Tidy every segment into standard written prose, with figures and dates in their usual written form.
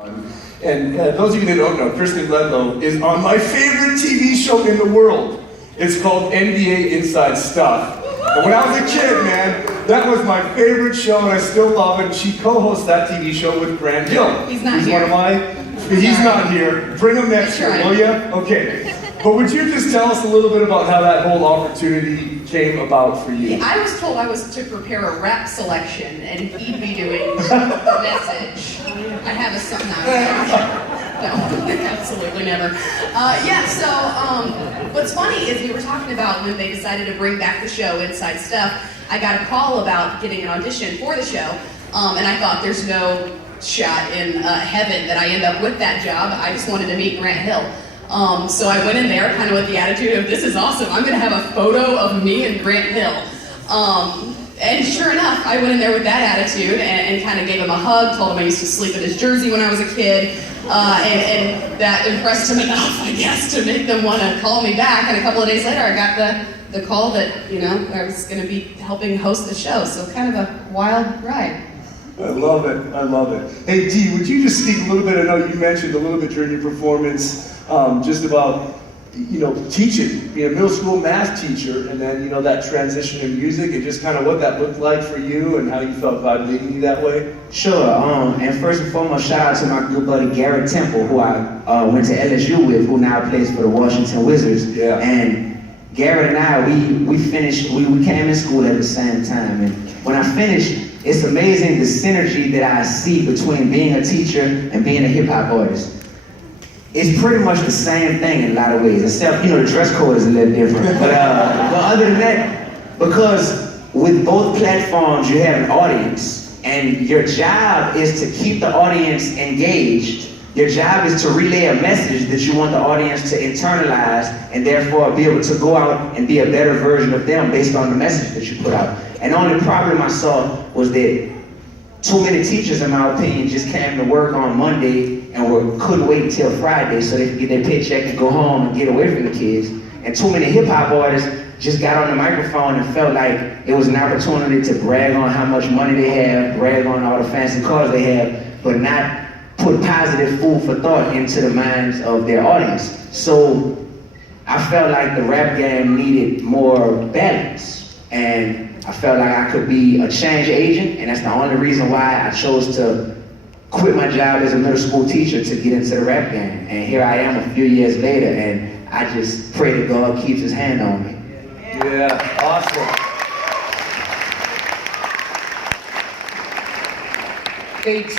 And those of you that don't know, Kristen Ledlow is on my favorite TV show in the world. It's called NBA Inside Stuff. And when I was a kid, man, that was my favorite show, and I still love it. She co-hosts that TV show with Grant Hill. He's not here. He's not here. Bring him next year, will ya? Okay. But would you just tell us a little bit about how that whole opportunity came about for you? I was told I was to prepare a rap selection, and he'd be doing the message. I have a song now. No, absolutely never. What's funny is we were talking about when they decided to bring back the show Inside Stuff. I got a call about getting an audition for the show, and I thought there's no shot in heaven that I end up with that job. I just wanted to meet Grant Hill. So I went in there kind of with the attitude of, this is awesome, I'm gonna have a photo of me and Grant Hill. And sure enough, I went in there with that attitude and kind of gave him a hug, told him I used to sleep in his jersey when I was a kid, and that impressed him enough, I guess, to make them want to call me back. And a couple of days later, I got the call that, you know, I was gonna be helping host the show, so kind of a wild ride. I love it, I love it. Hey Dee, would you just speak a little bit, I know you mentioned a little bit during your performance, just about, you know, teaching, being a middle school math teacher, and then, you know, that transition in music, and just kind of what that looked like for you, and how you felt God leading you that way? Sure, and first and foremost, shout out to my good buddy Garrett Temple, who I went to LSU with, who now plays for the Washington Wizards. Yeah. And Garrett and I, we came in school at the same time, and when I finished, it's amazing the synergy that I see between being a teacher and being a hip-hop artist. It's pretty much the same thing in a lot of ways, except, you know, the dress code is a little different. But other than that, because with both platforms you have an audience, and your job is to keep the audience engaged. Your job is to relay a message that you want the audience to internalize, and therefore be able to go out and be a better version of them based on the message that you put out. And the only problem I saw was that too many teachers, in my opinion, just came to work on Monday and couldn't wait until Friday so they could get their paycheck and go home and get away from the kids. And too many hip-hop artists just got on the microphone and felt like it was an opportunity to brag on how much money they have, brag on all the fancy cars they have, but not put positive food for thought into the minds of their audience. So I felt like the rap game needed more balance, and I felt like I could be a change agent, and that's the only reason why I chose to quit my job as a middle school teacher to get into the rap game. And here I am a few years later, and I just pray that God keeps his hand on me. Yeah, awesome. AT,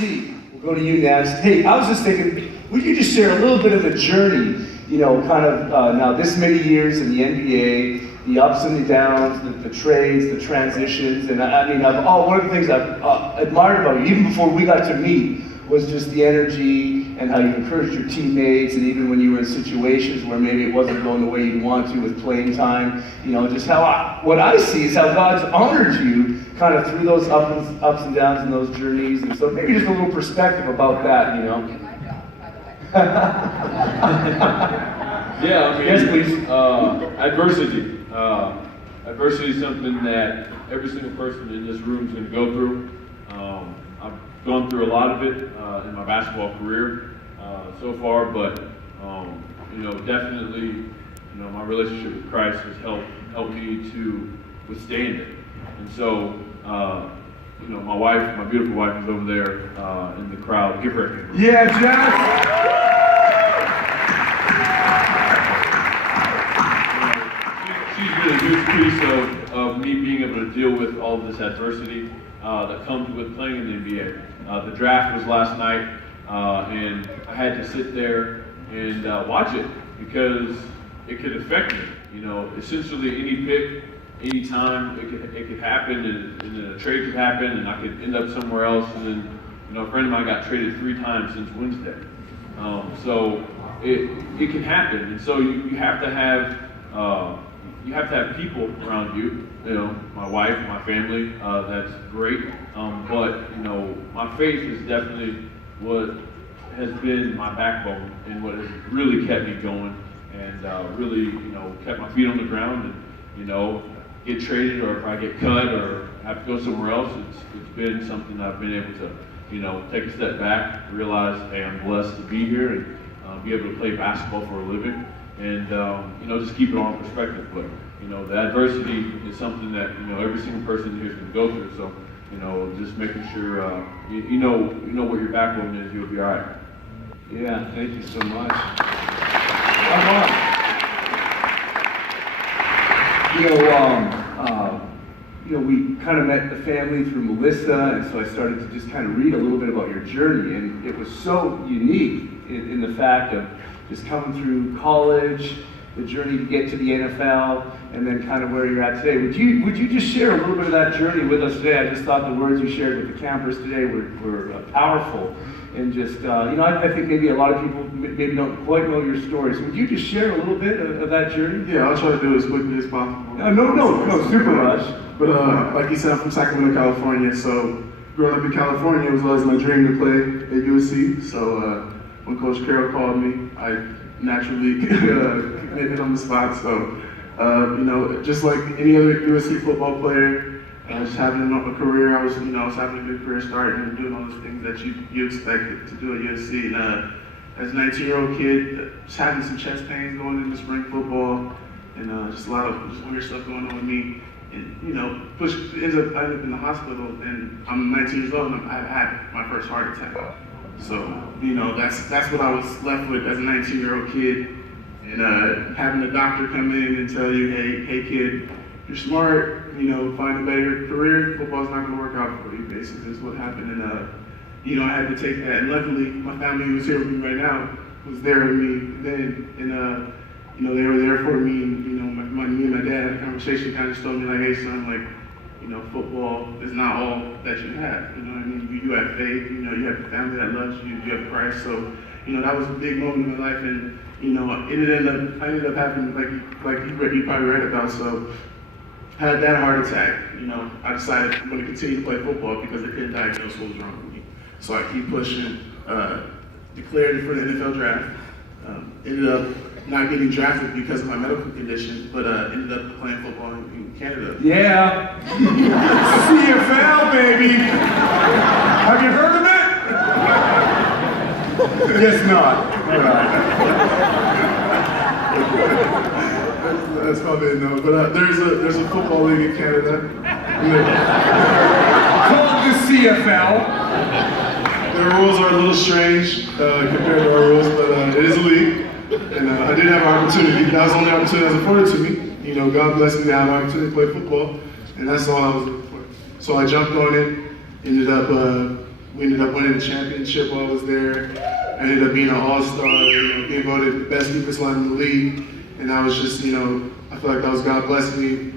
we'll go to you next. Hey, I was just thinking, would you just share a little bit of the journey, you know, kind of now this many years in the NBA, the ups and the downs, the trades, the transitions, and I mean, one of the things I've admired about you, even before we got to meet, was just the energy and how you encouraged your teammates, and even when you were in situations where maybe it wasn't going the way you'd want to with playing time, you know, just how what I see is how God's honored you kind of through those ups and downs and those journeys, and so maybe just a little perspective about that, you know. Yeah, I mean, yes, please. Adversity. Adversity is something that every single person in this room is going to go through. I've gone through a lot of it in my basketball career so far, but you know, definitely, you know, my relationship with Christ has helped me to withstand it. And so, you know, my wife, my beautiful wife, is over there in the crowd. Give her a hand. Yeah, Jess. She's been a huge piece of me being able to deal with all of this adversity that comes with playing in the NBA. The draft was last night, and I had to sit there and watch it because it could affect me. You know, essentially any pick, any time, it could happen, and then a trade could happen, and I could end up somewhere else. And then, you know, a friend of mine got traded 3 times since Wednesday. So it can happen, and so you have to have people around you. You know, my wife, my family, that's great. But you know, my faith is definitely what has been my backbone and what has really kept me going, and really, you know, kept my feet on the ground. And you know, get traded, or if I get cut or have to go somewhere else, it's been something I've been able to take a step back, realize, hey, I'm blessed to be here and be able to play basketball for a living, and just keep it all in perspective. But the adversity is something that every single person here is going to go through. So just making sure you know what your backbone is, you'll be all right. Yeah, thank you so much. We kind of met the family through Melissa, and so I started to just kind of read a little bit about your journey, and it was so unique in the fact of just coming through college, the journey to get to the NFL, and then kind of where you're at today. Would you just share a little bit of that journey with us today? I just thought the words you shared with the campers today were powerful, and just I think maybe a lot of people maybe don't quite know your story. So would you just share a little bit of that journey? Yeah, I'll try to do it as quickly as possible. No, super rush. But like you said, I'm from Sacramento, California. So growing up in California, it was always my dream to play at USC. So when Coach Carroll called me, I naturally committed on the spot. So just like any other USC football player, just having a career, I was having a good career start and doing all those things that you expected to do at USC. And as a 19-year-old kid, just having some chest pains going into spring football, and just a lot of weird stuff going on with me. And I ended up in the hospital, and I'm 19 years old, and I had my first heart attack. So that's what I was left with as a 19-year-old kid, and having a doctor come in and tell you, hey kid, you're smart, find a better career. Football's not going to work out for you. Basically, is what happened, and I had to take that. And luckily, my family who's here with me right now was there with me then, and they were there for me. And me and my dad had a conversation, kind of just told me like, hey son, like, football is not all that you have. You know what I mean? You have faith. You have a family that loves you. You have Christ. So that was a big moment in my life, and I ended up having like you probably read about. So I had that heart attack. I decided I'm going to continue to play football because they couldn't diagnose what was wrong with me. So I keep pushing. Declared for the NFL draft. Ended up not getting drafted because of my medical condition, but ended up playing football in Canada. Yeah. CFL, baby. Have you heard of it? Guess not. All right. That's probably no, but there's a football league in Canada. Called the CFL. Their rules are a little strange compared to our rules, but it is a league. And I did have an opportunity. That was the only opportunity that was afforded to me. God blessed me to have an opportunity to play football, and that's all I was looking for. So I jumped on it. We ended up winning the championship while I was there. I ended up being an all-star, being voted the best defensive line in the league. And I was just, I feel like that was God blessing me,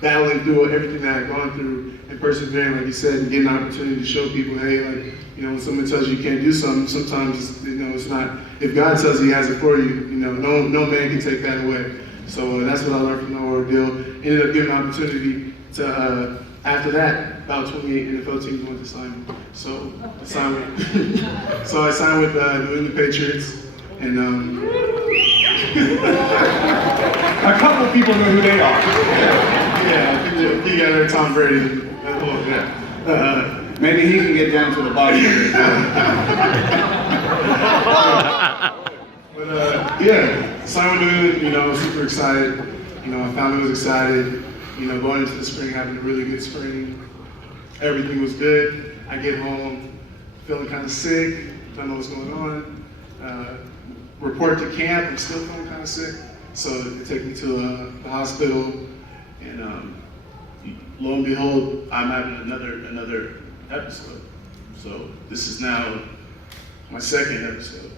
battling through everything that I had gone through and persevering, like you said, and getting an opportunity to show people, hey, like, when someone tells you you can't do something, sometimes, it's not, if God tells you He has it for you, no man can take that away. So that's what I learned from the ordeal. Ended up getting an opportunity to, after that, about 28 NFL teams wanted to sign me. So I signed with the New England Patriots, and A couple of people know who they are. yeah, I think they're Tom Brady. Maybe he can get down to the body. But signed with New England, I was super excited. My family was excited. Going into the spring, having a really good spring. Everything was good. I get home, feeling kind of sick, don't know what's going on. Report to camp, I'm still feeling kind of sick. So they take me to the hospital, and lo and behold, I'm having another episode. So this is now my second episode.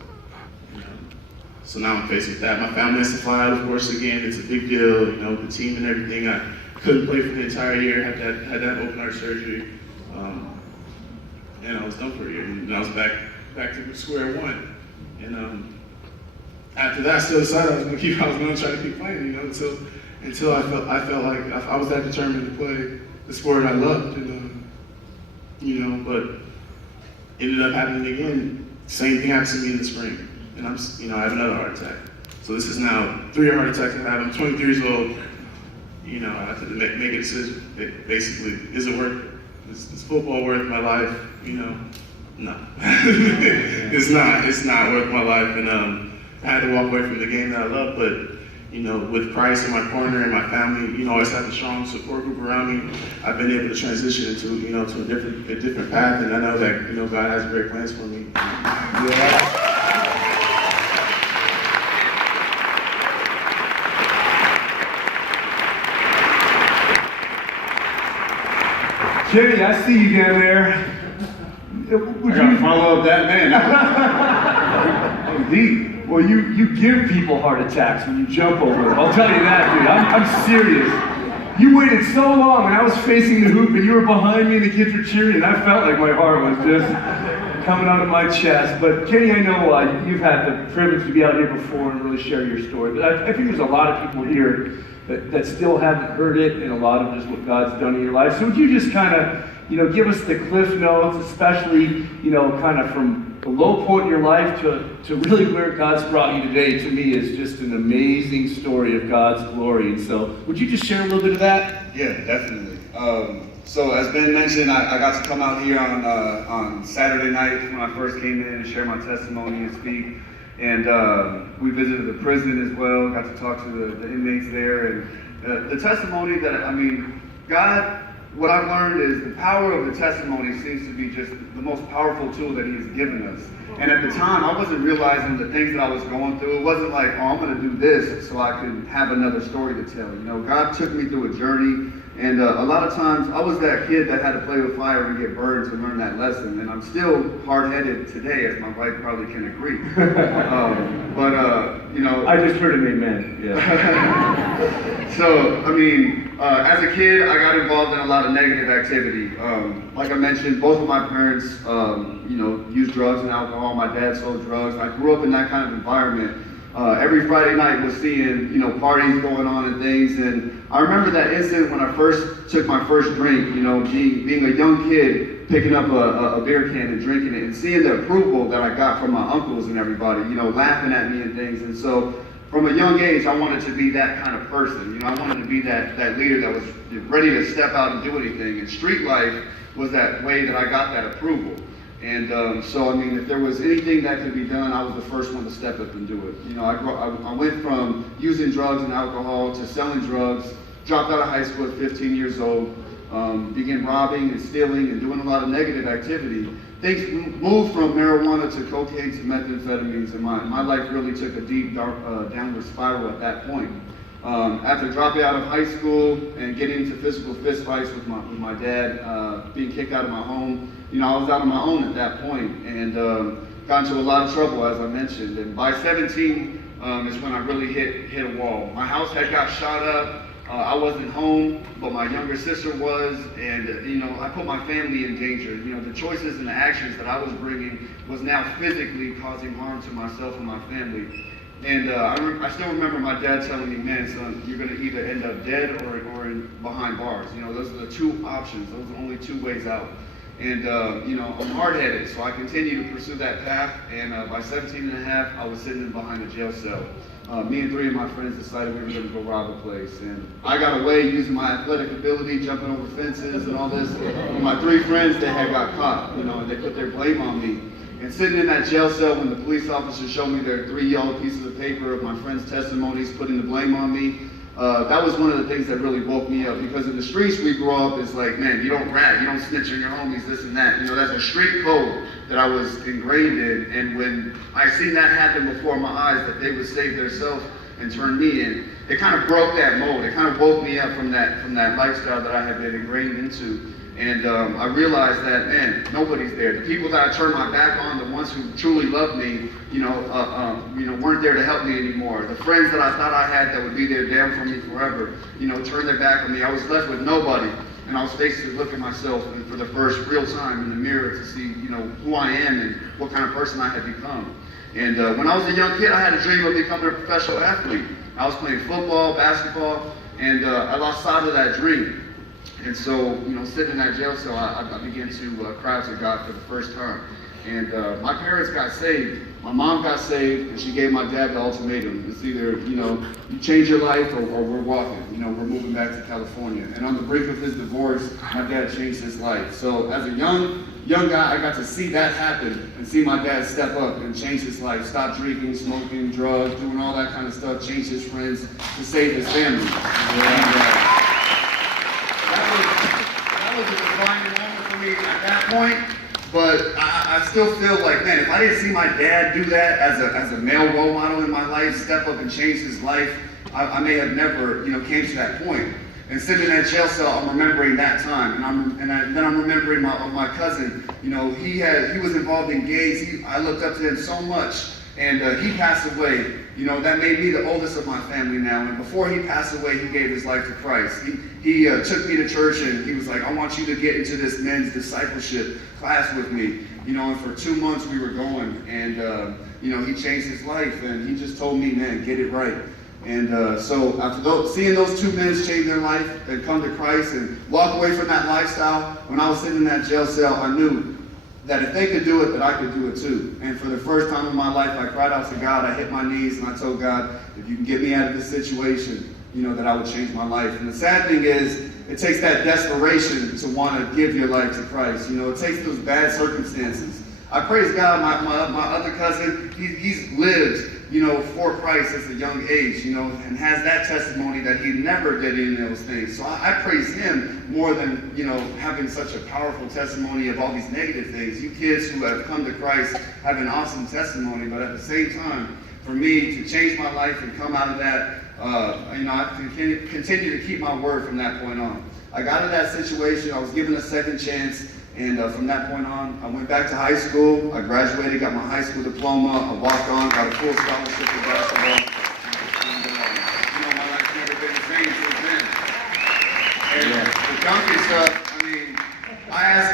So now I'm faced with that. My family has to fly out, of course, again. It's a big deal, the team and everything. I couldn't play for the entire year, had that open heart surgery, and I was done for a year. And I was back to square one. And after that, I still decided I was going to try to keep playing, until I felt like I was that determined to play the sport I loved, and but ended up happening again. Same thing happened to me in the spring, and I have another heart attack. So this is now 3 heart attacks I've had. I'm 23 years old. I have to make a decision. It basically, is it worth it? is football worth my life? No. It's not worth my life. And I had to walk away from the game that I love, but with Christ in my corner and my family, I always have a strong support group around me. I've been able to transition into, to a different path, and I know that, God has great plans for me. Yeah. Jenny, I see you down there. Would you follow up that man? Indeed. Well, you give people heart attacks when you jump over them. I'll tell you that, dude. I'm serious. You waited so long, and I was facing the hoop, and you were behind me, and the kids were cheering, and I felt like my heart was just coming out of my chest. But Jenny, I know you've had the privilege to be out here before and really share your story. But I think there's a lot of people here that still haven't heard it, and a lot of just what God's done in your life. So would you just kind of, give us the cliff notes, especially, kind of from the low point in your life to really where God's brought you today, to me is just an amazing story of God's glory. And so would you just share a little bit of that? Yeah, definitely. So as Ben mentioned, I got to come out here on Saturday night when I first came in and share my testimony and speak. And we visited the prison as well, got to talk to the inmates there. And the testimony God, what I've learned is the power of the testimony seems to be just the most powerful tool that He has given us. And at the time, I wasn't realizing the things that I was going through. It wasn't like, oh, I'm going to do this so I could have another story to tell. God took me through a journey. And a lot of times, I was that kid that had to play with fire and get burned to learn that lesson. And I'm still hard-headed today, as my wife probably can agree. I just heard an amen. Yeah. So, as a kid, I got involved in a lot of negative activity. Like I mentioned, both of my parents, used drugs and alcohol. My dad sold drugs. I grew up in that kind of environment. Every Friday night was seeing, parties going on and things. And I remember that instant when I first took my first drink, being a young kid, picking up a beer can and drinking it and seeing the approval that I got from my uncles and everybody, laughing at me and things. And so from a young age, I wanted to be that kind of person. I wanted to be that leader that was ready to step out and do anything. And street life was that way that I got that approval. And if there was anything that could be done, I was the first one to step up and do it. I went from using drugs and alcohol to selling drugs, dropped out of high school at 15 years old, began robbing and stealing and doing a lot of negative activity. Things moved from marijuana to cocaine to methamphetamines, and my life really took a deep, dark, downward spiral at that point. After dropping out of high school and getting into physical fistfights with my dad, being kicked out of my home, I was out on my own at that point and got into a lot of trouble, as I mentioned. And by 17 is when I really hit a wall. My house had got shot up. I wasn't home, but my younger sister was, and I put my family in danger. The choices and the actions that I was bringing was now physically causing harm to myself and my family. And I still remember my dad telling me, man, son, you're going to either end up dead or behind bars. Those are the two options. Those are the only two ways out. And, I'm hard-headed, so I continue to pursue that path. And by 17 and a half, I was sitting behind a jail cell. Me and 3 of my friends decided we were going to go rob a place. And I got away using my athletic ability, jumping over fences and all this. And my 3 friends, they had got caught, and they put their blame on me. And sitting in that jail cell when the police officers showed me their 3 yellow pieces of paper of my friends' testimonies putting the blame on me, that was one of the things that really woke me up. Because in the streets we grew up, it's like, man, you don't rat, you don't snitch on your homies, this and that. That's a street code that I was ingrained in. And when I seen that happen before my eyes, that they would save themselves and turn me in, it kind of broke that mold. It kind of woke me up from that lifestyle that I had been ingrained into. And I realized that, man, nobody's there. The people that I turned my back on, the ones who truly loved me, weren't there to help me anymore. The friends that I thought I had that would be there down for me forever, turned their back on me. I was left with nobody. And I was faced to look at myself and for the first real time in the mirror to see, who I am and what kind of person I had become. And when I was a young kid, I had a dream of becoming a professional athlete. I was playing football, basketball, and I lost sight of that dream. And so, sitting in that jail cell, I began to cry to God for the first time. And my parents got saved. My mom got saved, and she gave my dad the ultimatum. It's either, you change your life or we're walking. We're moving back to California. And on the brink of his divorce, my dad changed his life. So as a young guy, I got to see that happen and see my dad step up and change his life, stop drinking, smoking, drugs, doing all that kind of stuff, change his friends to save his family. And, that was a defining moment for me at that point. But I still feel like, man, if I didn't see my dad do that as a male role model in my life, step up and change his life, I may have never, came to that point. And sitting in that jail cell, I'm remembering that time, and then I'm remembering my cousin. He was involved in gangs. I looked up to him so much, and he passed away. That made me the oldest of my family now. And before he passed away, he gave his life to Christ. He took me to church, and he was like, I want you to get into this men's discipleship class with me. And for 2 months we were going, and he changed his life, and he just told me, man, get it right. And so after seeing those 2 men change their life and come to Christ and walk away from that lifestyle, when I was sitting in that jail cell, I knew that if they could do it, that I could do it too. And for the first time in my life, I cried out to God. I hit my knees and I told God, if you can get me out of this situation, that I would change my life. And the sad thing is, it takes that desperation to want to give your life to Christ. It takes those bad circumstances. I praise God, my other cousin, he's lived, for Christ at a young age, and has that testimony that he never did any of those things. So I praise him more than, having such a powerful testimony of all these negative things. You kids who have come to Christ have an awesome testimony, but at the same time, for me to change my life and come out of that, I continue to keep my word from that point on. I got in that situation, I was given a second chance, and from that point on, I went back to high school. I graduated, got my high school diploma. I walked on, got a full scholarship for basketball. And my life's never been the same since then. And the dunking stuff, I asked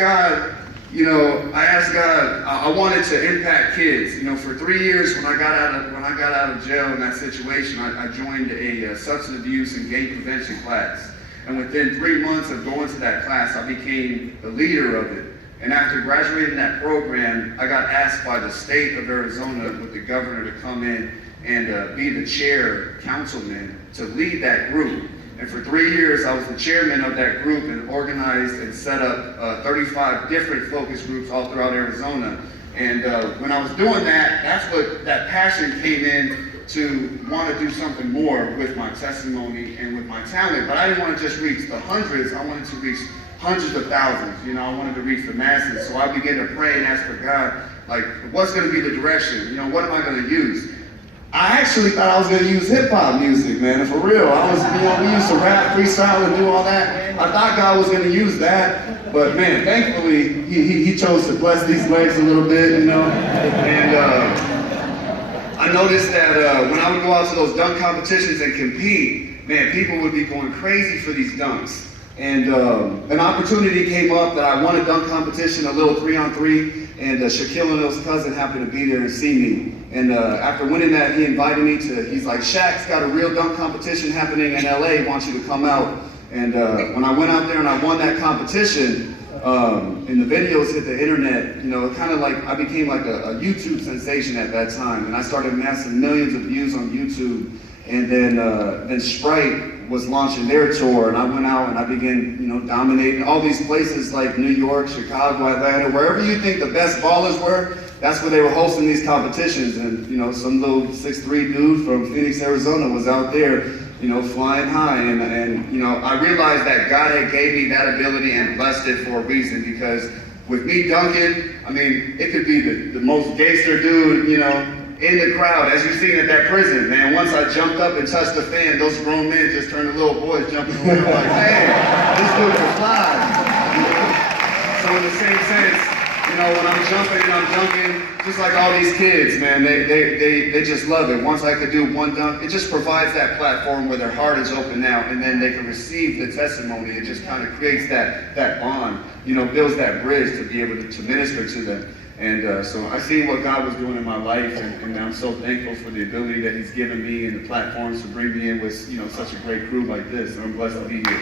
God, I wanted to impact kids. For 3 years when I got out of jail in that situation, I joined a substance abuse and gang prevention class. And within 3 months of going to that class, I became the leader of it. And after graduating that program, I got asked by the state of Arizona with the governor to come in and be the chair councilman to lead that group. And for 3 years, I was the chairman of that group and organized and set up 35 different focus groups all throughout Arizona. And when I was doing that, that's what that passion came in to want to do something more with my testimony and with my talent. But I didn't want to just reach the hundreds, I wanted to reach hundreds of thousands. I wanted to reach the masses. So I began to pray and ask for God, like, what's going to be the direction? What am I going to use? I actually thought I was going to use hip-hop music, man, and for real. I was, we used to rap, freestyle, and do all that. I thought God was going to use that, but man, thankfully, he chose to bless these legs a little bit, and I noticed that when I would go out to those dunk competitions and compete, man, people would be going crazy for these dunks. And an opportunity came up that I won a dunk competition, a little 3-on-3, and Shaquille O'Neal's cousin happened to be there and see me. And after winning that, he invited me to, he's like, Shaq's got a real dunk competition happening in LA, wants you to come out. And when I went out there and I won that competition, and the videos hit the internet, kind of like, I became like a YouTube sensation at that time. And I started amassing millions of views on YouTube. And then Sprite was launching their tour, and I went out and I began, dominating all these places like New York, Chicago, Atlanta, wherever you think the best ballers were, that's where they were hosting these competitions. And, some little 6'3" dude from Phoenix, Arizona was out there, flying high. And I realized that God had gave me that ability and blessed it for a reason, because with me dunking, it could be the most gangster dude, in the crowd, as you've seen at that prison, man. Once I jumped up and touched the fan, those grown men just turned to little boys jumping around like, man, this dude can fly. So in the same sense, when I'm jumping and I'm dunking, just like all these kids, man, they just love it. Once I could do one dunk, it just provides that platform where their heart is open now, and then they can receive the testimony. It just kind of creates that bond, builds that bridge to be able to minister to them. And so I see what God was doing in my life, and I'm so thankful for the ability that He's given me and the platforms to bring me in with, such a great crew like this. And I'm blessed to be here.